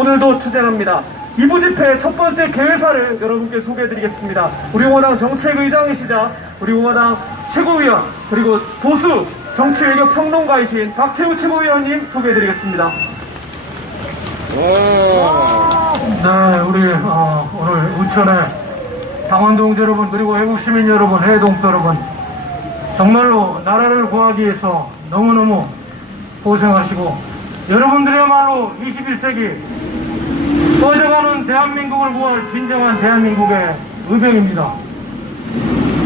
오늘도 투쟁합니다. 2부 집회 첫 번째 개회사를 여러분께 소개해드리겠습니다. 우리 공화당 정책의장이시자 우리 공화당 최고위원 그리고 보수 정치외교 평론가이신 박태우 최고위원님 소개해드리겠습니다. 네, 우리 오늘 우천의 당원 동지 여러분 그리고 외국 시민 여러분, 해외 동포 여러분, 정말로 나라를 구하기 위해서 너무너무 고생하시고 여러분들이야말로 21세기 꺼져가는 대한민국을 구할 진정한 대한민국의 의병입니다.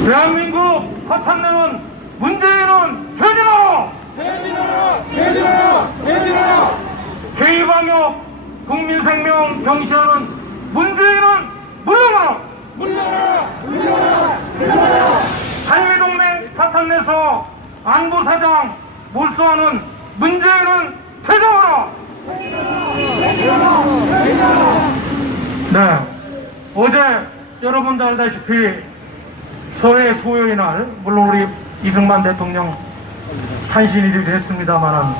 대한민국 파탄내는 문재인은 퇴진하라! 퇴진하라! 퇴진하라! 퇴진하라! 개의방역 국민생명 경시하는 문재인은 물러나라! 물러나라! 물러나라! 물러나라! 한미동맹 파탄내서 안보사장 몰수하는 문재인은 퇴장하라! 네, 어제 여러분도 알다시피 서해 소요의 날, 물론 우리 이승만 대통령 탄신일이 됐습니다만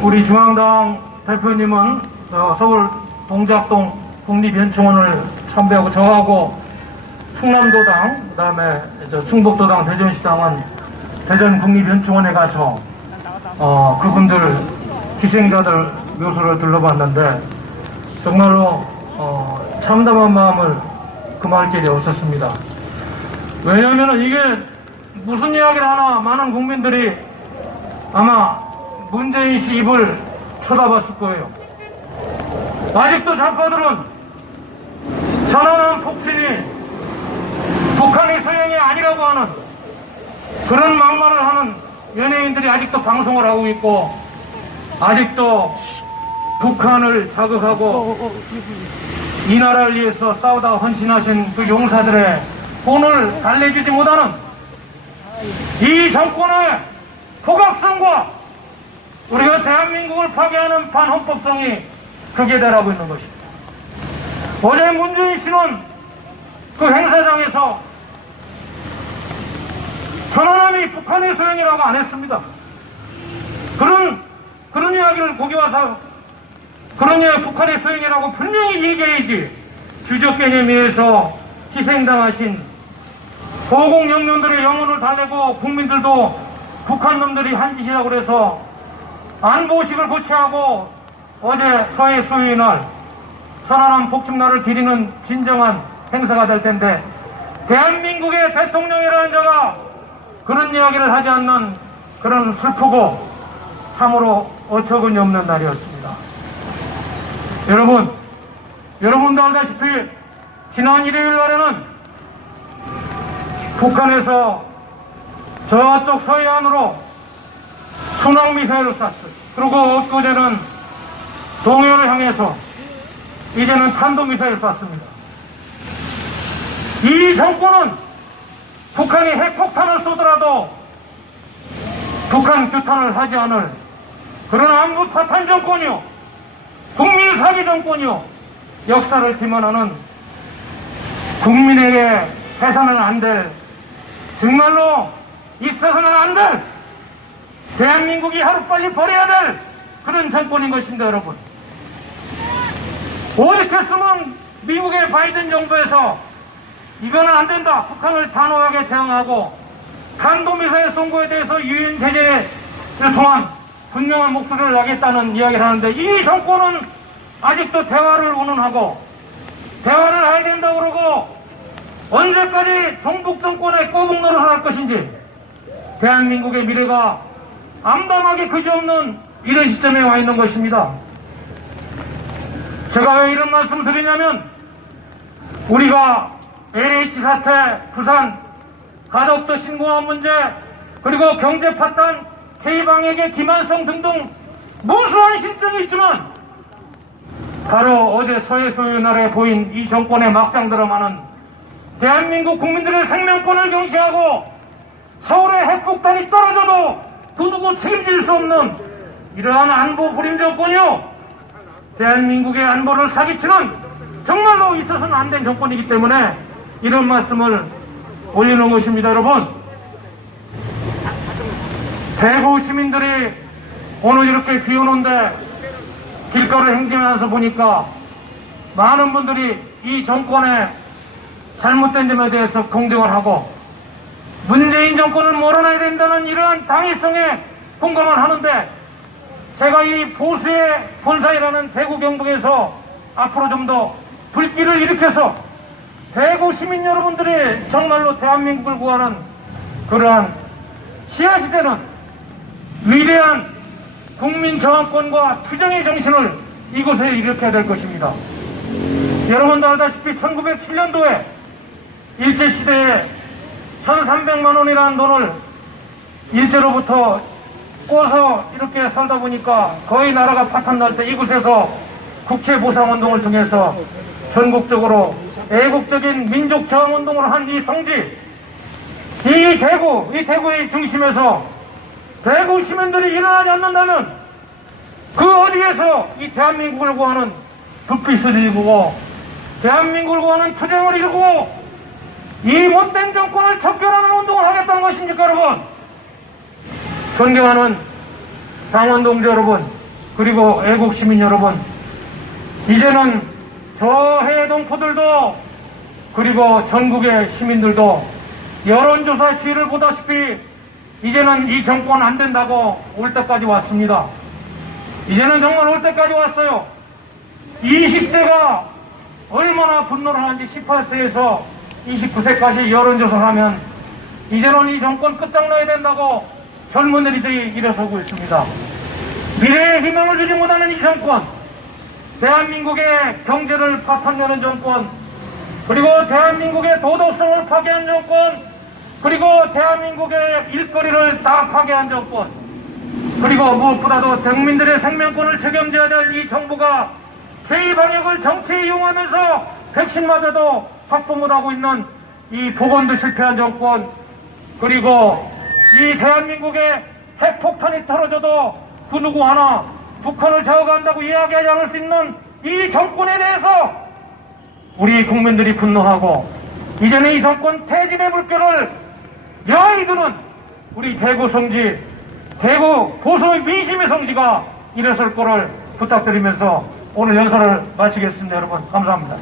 우리 중앙당 대표님은 서울 동작동 국립연충원을 참배하고 저하고 충남도당, 그 다음에 충북도당, 대전시당은 대전 국립연충원에 가서 그분들 희생자들 묘소를 둘러봤는데 정말로 참담한 마음을 금할 길이 없었습니다. 왜냐하면 이게 무슨 이야기를 하나 많은 국민들이 아마 문재인 씨 입을 쳐다봤을 거예요. 아직도 좌파들은 천안함 폭신이 북한의 소행이 아니라고 하는 그런 막말을 하는 연예인들이 아직도 방송을 하고 있고 아직도 북한을 자극하고 이 나라를 위해서 싸우다 헌신하신 그 용사들의 혼을 달래주지 못하는 이 정권의 포갑성과 우리가 대한민국을 파괴하는 반헌법성이 극에달하고 있는 것입니다. 어제 문재인 씨는 그 행사장에서 천안함이 북한의 소행이라고 안 했습니다. 그런 이야기를 거기 와서 그런 이야기 북한의 소행이라고 분명히 얘기해야지. 주적 개념에 의해서 희생당하신 보국영령들의 영혼을 달래고 국민들도 북한 놈들이 한 짓이라고 그래서 안보식을 고취하고 어제 서해 소요의 날 천안함 폭죽날을 기리는 진정한 행사가 될 텐데 대한민국의 대통령이라는 자가 그런 이야기를 하지 않는 그런 슬프고 참으로 어처구니 없는 날이었습니다. 여러분도 알다시피 지난 일요일 날에는 북한에서 저쪽 서해안으로 순항미사일을 쐈어요. 그리고 엊그제는 동해를 향해서 이제는 탄도미사일을 쐈습니다. 이 정권은 북한이 핵폭탄을 쏘더라도 북한 규탄을 하지 않을 그런 안보 파탄 정권이요, 국민 사기 정권이요, 역사를 기만하는 국민에게 해서는 안 될, 정말로 있어서는 안 될, 대한민국이 하루빨리 버려야 될 그런 정권인 것입니다. 여러분, 오죽했으면 미국의 바이든 정부에서 이거는 안 된다, 북한을 단호하게 제한하고 탄도미사일 선고에 대해서 유엔 제재를 통한 분명한 목소리를 내겠다는 이야기를 하는데 이 정권은 아직도 대화를 운운하고 대화를 해야 된다고 그러고 언제까지 종북 정권의 꼬북 노릇을 할 것인지 대한민국의 미래가 암담하게 그지없는 이런 시점에 와 있는 것입니다. 제가 왜 이런 말씀을 드리냐면 우리가 LH 사태, 부산, 가덕도 신공항 문제, 그리고 경제 파탄, K방역의 기만성 등등 무수한 실정이 있지만 바로 어제 서해 소요 날에 보인 이 정권의 막장 드라마는 대한민국 국민들의 생명권을 경시하고 서울에 핵폭탄이 떨어져도 그 누구 책임질 수 없는 이러한 안보 불임 정권이요, 대한민국의 안보를 사기치는 정말로 있어서는 안 된 정권이기 때문에 이런 말씀을 올리는 것입니다. 여러분, 대구 시민들이 오늘 이렇게 비 오는데 길가를 행진하면서 보니까 많은 분들이 이 정권의 잘못된 점에 대해서 공정을 하고 문재인 정권을 몰아내야 된다는 이러한 당위성에 공감을 하는데, 제가 이 보수의 본사이라는 대구 경북에서 앞으로 좀 더 불길을 일으켜서 대구 시민 여러분들이 정말로 대한민국을 구하는 그러한 시야시대는 위대한 국민 저항권과 투쟁의 정신을 이곳에 일으켜야 될 것입니다. 여러분도 알다시피 1907년도에 일제시대에 1300만 원이라는 돈을 일제로부터 꿔서 이렇게 살다 보니까 거의 나라가 파탄날 때 이곳에서 국채보상운동을 통해서 전국적으로 애국적인 민족 저항운동을 한 이 성지, 이 대구의 중심에서 대구 시민들이 일어나지 않는다면 그 어디에서 이 대한민국을 구하는 불빛을 일구고 대한민국을 구하는 투쟁을 일구고 이 못된 정권을 척결하는 운동을 하겠다는 것입니까, 여러분? 존경하는 당원동지 여러분, 그리고 애국 시민 여러분, 이제는 저 해동포들도 그리고 전국의 시민들도 여론조사 추이를 보다시피 이제는 이 정권 안 된다고 올 때까지 왔습니다. 이제는 정말 올 때까지 왔어요. 20대가 얼마나 분노를 하는지 18세에서 29세까지 여론조사를 하면 이제는 이 정권 끝장나야 된다고 젊은이들이 일어서고 있습니다. 미래의 희망을 주지 못하는 이 정권, 대한민국의 경제를 파탄내는 정권, 그리고 대한민국의 도덕성을 파괴한 정권, 그리고 대한민국의 일거리를 다 파괴한 정권, 그리고 무엇보다도 국민들의 생명권을 책임져야 될 이 정부가 K방역을 정치에 이용하면서 백신마저도 확보 못하고 있는 이 보건도 실패한 정권, 그리고 이 대한민국에 핵폭탄이 떨어져도 그 누구 하나 북한을 제어한다고 이야기하지 않을 수 있는 이 정권에 대해서 우리 국민들이 분노하고, 이제는 이 정권 퇴진의 물결을 여의도는 우리 대구 성지, 대구 보수의 민심의 성지가 일어설 거를 부탁드리면서 오늘 연설을 마치겠습니다. 여러분 감사합니다.